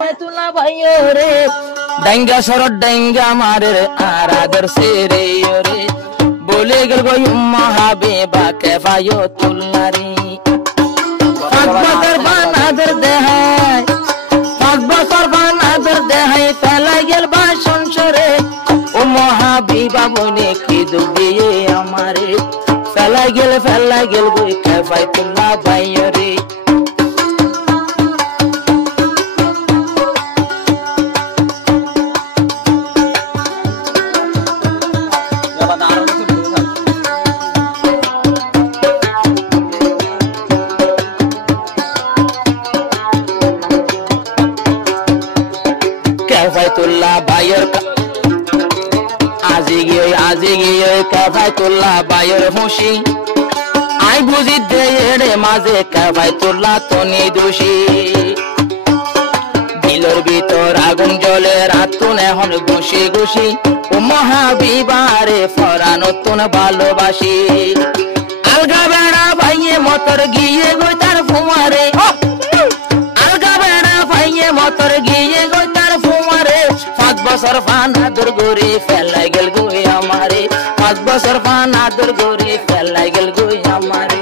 তুলা ভাইও রে ডাঙ্গা সরদ ডাঙ্গা মারে আরাদর সে রে রে বলে গেল গো উম্মা হাবিবা কেফায়ো তুলনারি 5 বছর বানাদের দেহাই 5 বছর বানাদের দেহাই ফেলা গেল বা সংসারে উম্মা হাবিবা বনে কি দুঃখ দিয়ে আমারে ফেলা গেল গো কেফায় তুলা ভাইও রে কেফায়তুল্লাহ ভাইয়ের আজি গিয়ে কেফায়তুল্লাহ ভাইয়ের হুঁশি আই বুঝি দে রে মাঝে কেফায়তুল্লাহ তনি দোষী দিলের ভিতর আগুন জ্বলে রাতুন এখন ঘুষি ঘুষি ও মহাবিবারে ফরানো তুন ভালোবাসি আলগা বেড়া ভাইয়ে মতর গিয়ে গই তার ফুমারে আলগা বেড়া ভাইয়ে মতর গিয়ে গই তার ফুমারে 5 বছর ফানা দুর্গরি ফেলাই গেল গই আমারে 5 বছর ফানা দুর্গরি ফেলাই গেল গই আমারে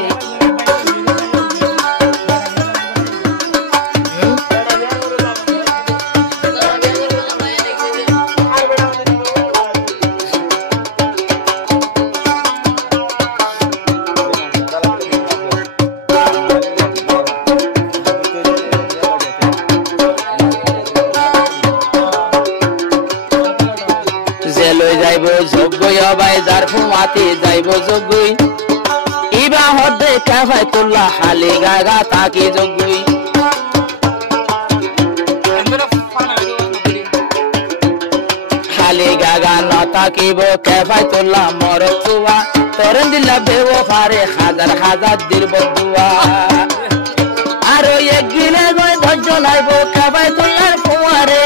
কেফায়তুল্লাহ হালি গাগা তাকি জগুই হালি গাগা না তাকিব কেফায়তুল্লাহ মরতুয়া তরন দিলা বেওফারে হাজার দিল বদুয়া আরো একদিনে গয় ধৈর্য নাইব কেফায়তুল্লাহর ফুয়ারে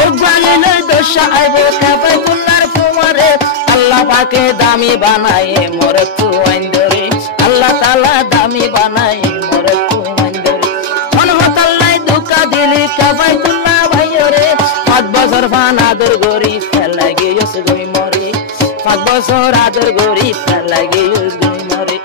ও জানিলে দশা আইব কেফায়তুল্লাহর ফুয়ারে আল্লাহ পাকে দামি বানায়ে মরতু আইন্দরে আল্লাহ তাআলা দামি বানাই মরে তুমান্দরে অনহতাল্লাই দুকা দিলি কেফায়তুল্লাহ ভাইরে 5 বছর ফানা দুর্গরি ফেলাই গিয়েস গই মরে 5 বছর আদর গরি ফেলাই গিয়েস গই মরে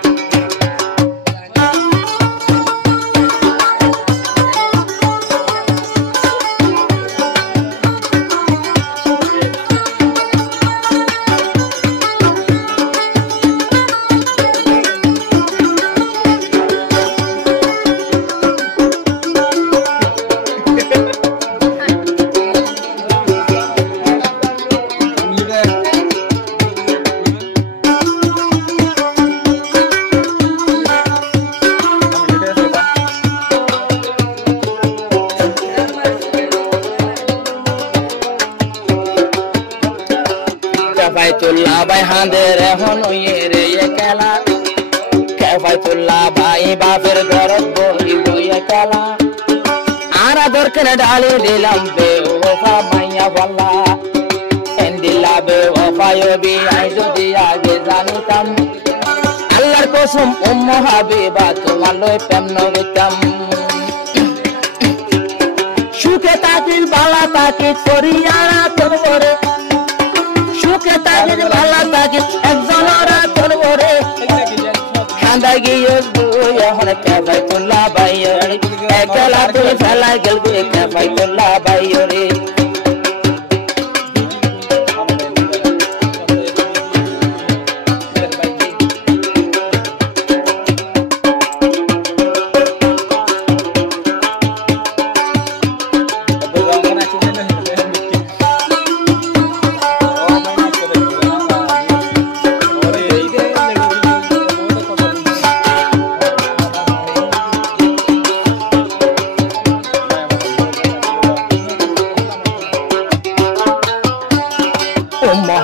কেফায়তুল্লাহ ভাই হাঁদের এখন রে একলা কেফায়তুল্লাহ ভাই বাপের ঘরত বই একলা আর আদর করে ডালি দিলাম বেওফা মাইয়া বল্লা এন্দিলা বেওফা ইবি আই যদি আগে জানিতাম আল্লাহর কসম উম্মু হাবিবা তোমার লয় প্রেম নবিতাম সুখে তাকিল বালা তাকিল করিয়ারা তোরে সুখে তাকিল বালা তাকিল একজনরা তোরে খান্দা গিয়েস বই এখন কেফায়তুল্লাহ ভাইয়ের একলা তুই ফেলা গেল গই কেফায়তুল্লাহ ভাইয়ের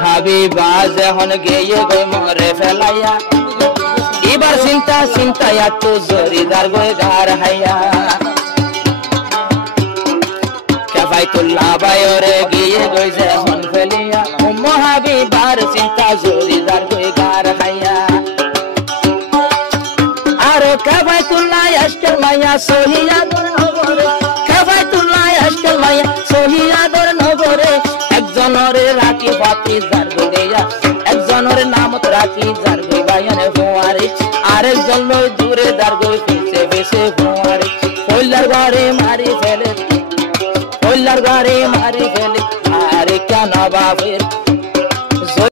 হাবিবা যখন গিয়ে গই মরে ফেলাইয়া এবার চিন্তা একটু জরিদার গই গার হাইয়া কেফায়তুল্লাহ ভাইরে গিয়ে গই যখন ফেলিয়া উম্মু হাবিবার চিন্তা জরিদার গই গার হাইয়া আর কেফায়তুল্লাহ আজকের মাইয়া সহিয়া খাবাইতুল্লাহ একজনের রাখি ফাতি যার গইয়া একজনের নাম রাখি যার গই বাইয়ানে ফুয়ারি আরেকজন লই দূরে যার গই পিছে পিছে ফুয়ারি কইলার ঘরে মারি ফেলে কইলার ঘরে মারি ফেলে আরে কেন বাপের